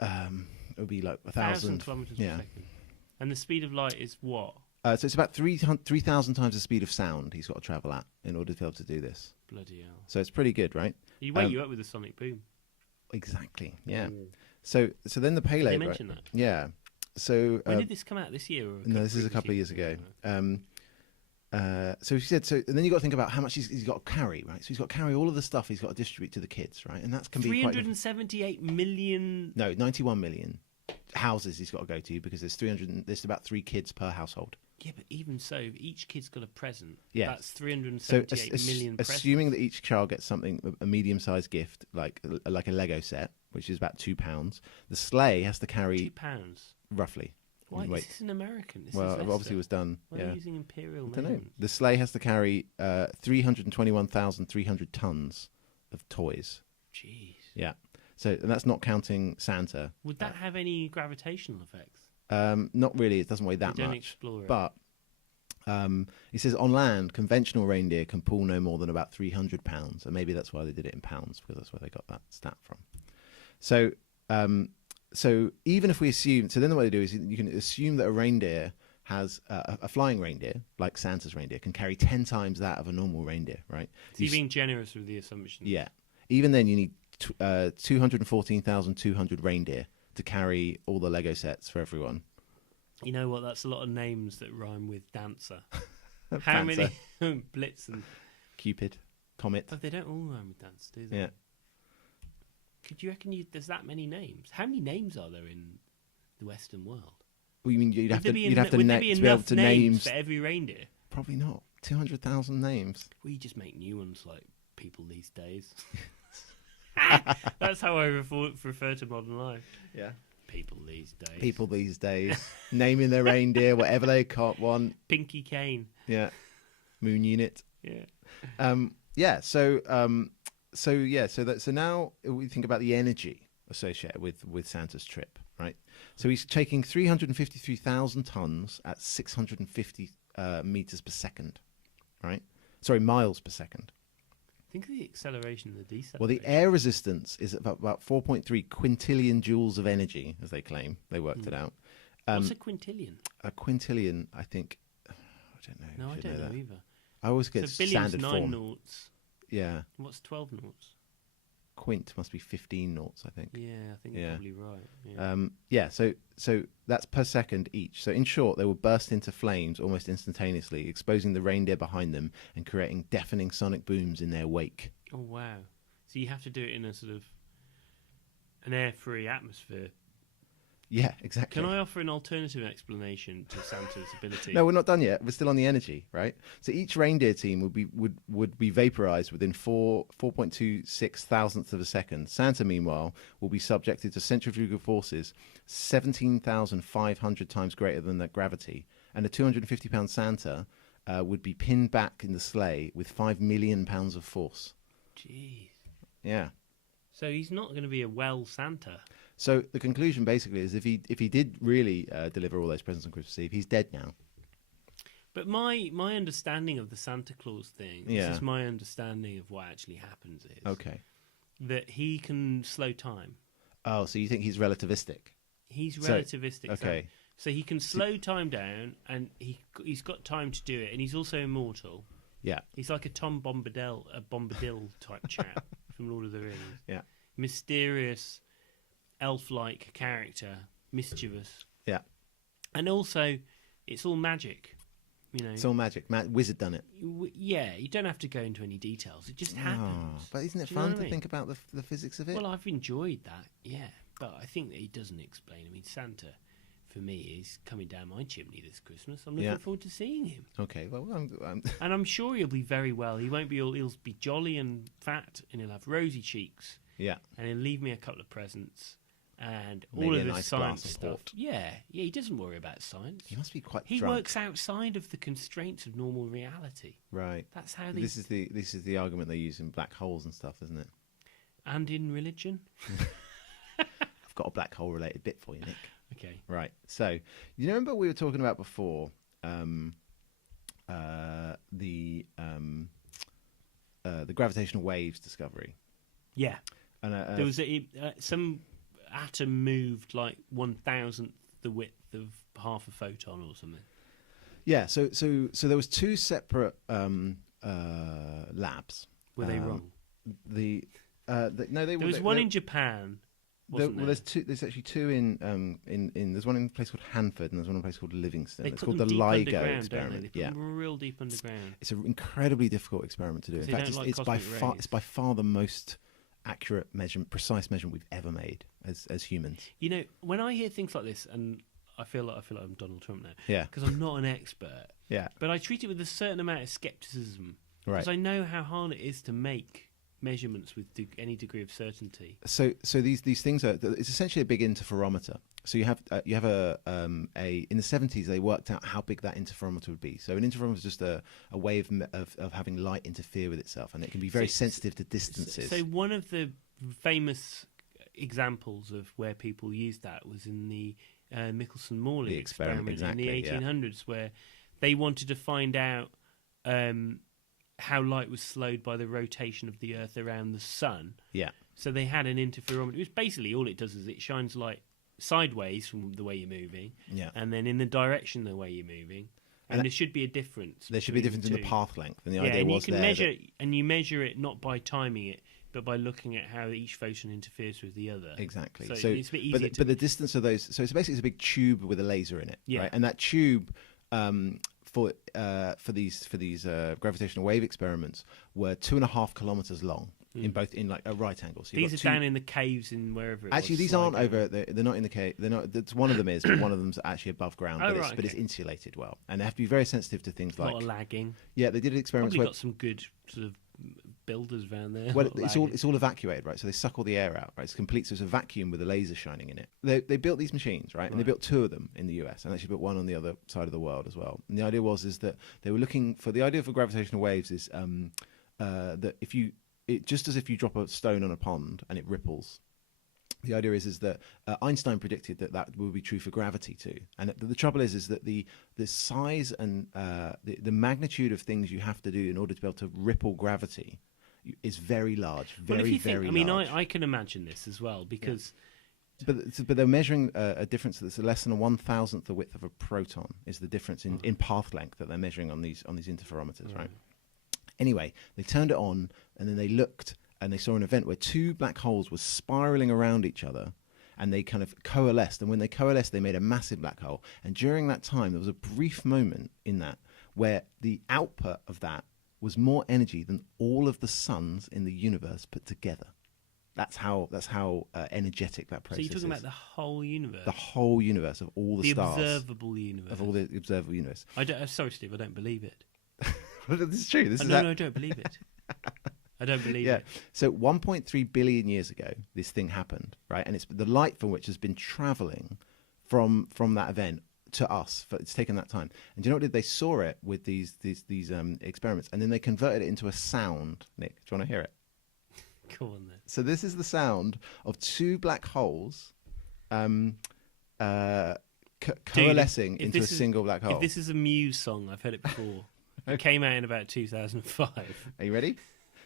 It would be like 1,000 kilometers per second. And the speed of light is what? So it's about 3,000 times the speed of sound he's got to travel at in order to be able to do this. Bloody hell! So it's pretty good, right? He wake you up with a sonic boom. Exactly. Yeah. So then the payload. Did they mention that? Yeah. So when did this come out? This year? Or no, this is a couple of years ago. So he said. So and then you got to think about how much he's got to carry, right? So he's got to carry all of the stuff he's got to distribute to the kids, right? And that can be 378 million. No, 91 million houses he's got to go to because there's about 3 kids per household. Yeah, but even so, each kid's got a present. Yeah. That's 378 million presents. Assuming that each child gets something, a medium-sized gift, like a Lego set, which is about £2, the sleigh has to carry... £2? Roughly. Why? Is this an American? This well, is it obviously was done... Why are you using imperial names? I don't know. The sleigh has to carry 321,300 tons of toys. Jeez. Yeah. So, and that's not counting Santa. Would that have any gravitational effects? Not really. It doesn't weigh that don't much. Explore it. But he says on land, conventional reindeer can pull no more than about 300 pounds, and maybe that's why they did it in pounds because that's where they got that stat from. So, so even if we assume, so then the way to do is you can assume that a reindeer has a flying reindeer, like Santa's reindeer, can carry 10 times that of a normal reindeer, right? So you're being generous with the assumption. Yeah. Even then, you need 214,200 reindeer to carry all the Lego sets for everyone. You know what? That's a lot of names that rhyme with dancer. How many? Blitz and Cupid, Comet. Oh, they don't all rhyme with dance, do they? Yeah. Could you reckon there's that many names? How many names are there in the Western world? Well, you mean you'd have to be be able to name for every reindeer? Probably not. 200,000 names. Well, you just make new ones like people these days. That's how I refer to modern life. Yeah. People these days. People these days. Naming their reindeer, whatever they want. Pinky Cane. Yeah. Moon Unit. Yeah. Yeah. So now we think about the energy associated with Santa's trip, right? So he's taking 353,000 tons at 650 meters per second, right? Sorry, miles per second. Think of the acceleration and the deceleration. Well, the air resistance is about 4.3 quintillion joules of energy, as they claim. They worked it out. What's a quintillion? A quintillion, I think. I don't know. No, I don't know either. I always get so standard billion's 9 form. noughts. Yeah. What's 12 noughts? Quint must be 15 noughts, I think. Yeah, I think you're probably right. Yeah. So that's per second each. So in short, they will burst into flames almost instantaneously, exposing the reindeer behind them and creating deafening sonic booms in their wake. Oh wow! So you have to do it in a sort of an air-free atmosphere. Yeah, exactly. Can I offer an alternative explanation to Santa's ability? No, we're not done yet. We're still on the energy, right? So each reindeer team would be vaporized within 4.26 thousandths of a second. Santa, meanwhile, will be subjected to centrifugal forces 17,500 times greater than their gravity, and a 250-pound Santa would be pinned back in the sleigh with 5 million pounds of force. Jeez. Yeah. So he's not going to be a well Santa. So the conclusion basically is if he did really deliver all those presents on Christmas Eve, he's dead now. But my understanding of the Santa Claus thing, this is my understanding of what actually happens is that he can slow time. Oh, so you think he's relativistic? He's relativistic. Okay. So he can slow time down, and he's got time to do it, and he's also immortal. Yeah. He's like a Tom Bombadil type chap from Lord of the Rings. Yeah. Mysterious, elf-like character, mischievous. Yeah. And also, it's all magic. It's all magic. Wizard done it. Yeah, you don't have to go into any details. It just happens. But isn't it fun to think about the physics of it? Well, I've enjoyed that, yeah. But I think that he doesn't explain. I mean, Santa, for me, is coming down my chimney this Christmas. I'm looking forward to seeing him. Okay, well, I'm... And I'm sure he'll be very well. He won't be all... He'll be jolly and fat, and he'll have rosy cheeks. Yeah. And he'll leave me a couple of presents. And maybe all of a his nice science glass of stuff. port. Yeah, he doesn't worry about science. He must be quite He drunk. works outside of the constraints of normal reality. Right. That's how they... This is the argument they use in black holes and stuff, isn't it? And in religion. I've got a black hole related bit for you, Nick. Okay. Right. So, you remember we were talking about before the gravitational waves discovery? Yeah. And there was some atom moved like 1,000th the width of half a photon or something. Yeah. So there was two separate labs. Were they wrong? No, they were. There was one in Japan. Wasn't there? There's actually two in. There's one in a place called Hanford and there's one in a place called Livingston. It's called the LIGO experiment. They put them real deep underground. It's an incredibly difficult experiment to do. In fact, it's by far the most accurate precise measurement we've ever made as humans. You know, when I hear things like this, and I feel like I'm Donald Trump now, yeah, because I'm not an expert, yeah, but I treat it with a certain amount of skepticism, right? Because I know how hard it is to make measurements with any degree of certainty. So these things are, it's essentially a big interferometer. So you have a in the 70s they worked out how big that interferometer would be. So an interferometer is just a way of having light interfere with itself, and it can be very sensitive to distances. So one of the famous examples of where people used that was in the Michelson-Morley experiment exactly, in the 1800s, where they wanted to find out how light was slowed by the rotation of the Earth around the sun. Yeah. So they had an interferometer. It was basically all it does is it shines light sideways from the way you're moving, and then in the direction the way you're moving, and there should be a difference. There should be a difference in the path length, and the idea and was you can measure it not by timing it, but by looking at how each photon interferes with the other. Exactly. So it's a bit easier. But the distance of those, so it's basically a big tube with a laser in it, right? And that tube for these gravitational wave experiments were 2.5 kilometers long. In like a right angle. So these are down in the caves in wherever. Actually, these aren't over. They're not in the cave. They're not. That's one of them is, but one of them's actually above ground. But it's insulated well, and they have to be very sensitive to things like a lot of lagging. Yeah, they did experiments. Probably got some good sort of builders around there. Well, it's all evacuated, right? So they suck all the air out, right? It's complete. So it's a vacuum with a laser shining in it. They built these machines, right? And they built two of them in the US, and actually built one on the other side of the world as well. And the idea is that they were looking for the idea for gravitational waves is that just as if you drop a stone on a pond and it ripples, the idea is that Einstein predicted that will be true for gravity too. And the trouble is that the size and the magnitude of things you have to do in order to be able to ripple gravity is very large, very large. I can imagine this as well because. Yeah. But they're measuring a difference that's less than a 1,000th the width of a proton is the difference in path length that they're measuring on these interferometers, right? Anyway, they turned it on and then they looked and they saw an event where two black holes were spiraling around each other and they kind of coalesced. And when they coalesced, they made a massive black hole. And during that time, there was a brief moment in that where the output of that was more energy than all of the suns in the universe put together. That's how energetic that process is. So you're talking about the whole universe? The whole universe of all the stars. The observable universe. Of all the observable universe. Sorry, Steve, I don't believe it. This is true. No, I don't believe it. I don't believe it. So 1.3 billion years ago, this thing happened, right? And it's the light from which has been traveling from that event to us. It's taken that time. And do you know what they did? They saw it with these experiments, and then they converted it into a sound. Nick, do you want to hear it? Go on then. So this is the sound of two black holes coalescing into a single black hole. If this is a Muse song, I've heard it before. It came out in about 2005. Are you ready?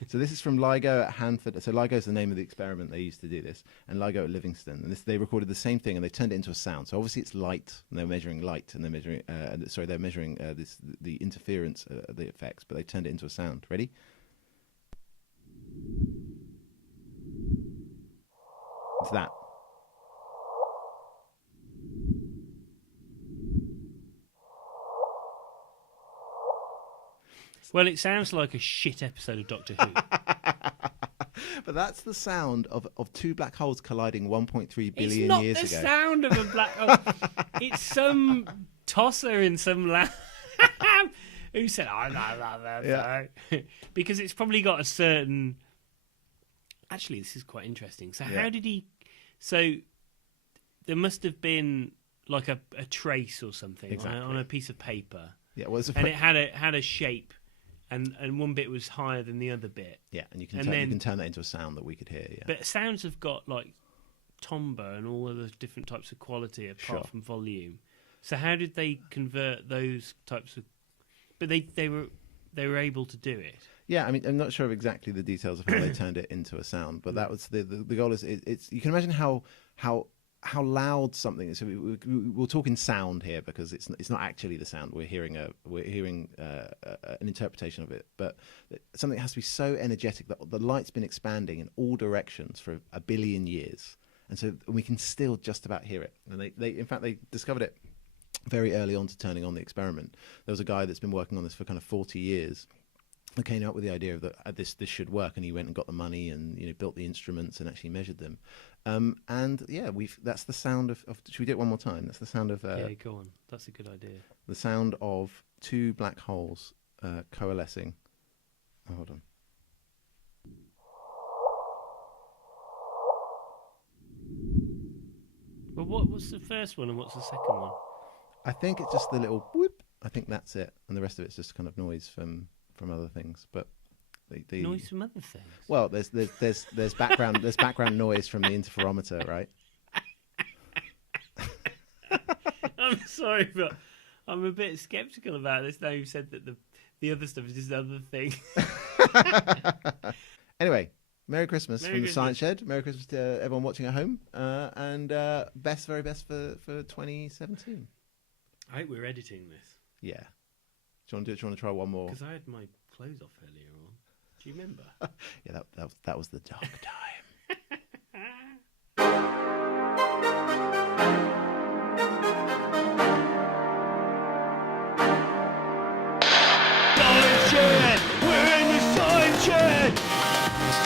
So this is from LIGO at Hanford. So LIGO is the name of the experiment they used to do this, and LIGO at Livingston. And they recorded the same thing, and they turned it into a sound. So obviously it's light, and they're measuring light, and they're measuring. They're measuring the interference, the effects, but they turned it into a sound. Ready? It's that. Well, it sounds like a shit episode of Doctor Who. But that's the sound of two black holes colliding 1.3 billion years ago. It's not the sound of a black hole. It's some tosser in some lab who said, "Oh no, Yeah. because it's probably got a certain. Actually, this is quite interesting. So, Yeah. how did he? So, there must have been like a trace or something on a piece of paper. Yeah, well, and it had a shape. And one bit was higher than the other bit. Yeah, and you can turn that into a sound that we could hear. Yeah, but sounds have got like timbre and all other different types of quality apart from volume. So how did they convert those types of? But they were able to do it. Yeah, I mean, I'm not sure of exactly the details of how they turned it into a sound, but that was the goal. Is it's you can imagine how loud something is. So we'll talk in sound here because it's not actually the sound. We're hearing an interpretation of it, but something has to be so energetic that the light's been expanding in all directions for 1 billion years, and so we can still just about hear it. And they discovered it very early on to turning on the experiment. There was a guy that's been working on this for kind of 40 years. Who came up with the idea of that this should work, and he went and got the money and built the instruments and actually measured them. And yeah, that's the sound of. Should we do it one more time? That's the sound of. Yeah, go on. That's a good idea. The sound of two black holes coalescing. Oh, hold on. Well, what's the first one and what's the second one? I think it's just the little whoop. I think that's it, and the rest of it's just kind of noise from other things. But the noise from other things. Well, there's background noise from the interferometer, right? I'm sorry, but I'm a bit sceptical about this now. You've said that the other stuff is just other thing. Anyway, Merry Christmas Merry from Christmas. the Science Shed. Merry Christmas to everyone watching at home, and very best for 2017. I hope we're editing this. Yeah. Do you want to try one more? Because I had my clothes off earlier on. Do you remember? Yeah, that was the dark time. Science Shed! We're in the Science Shed!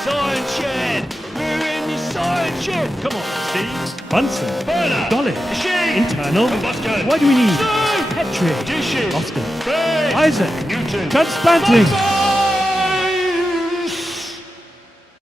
Science Shed! We're in the Science Shed! Come on, Steve! Bunsen, Burner! Dolly, Machine! internal. Combustion! What do we need? Stove! Petri, Dishes! Austin, Brain! Isaac, Newton! transplanting. Bye-bye!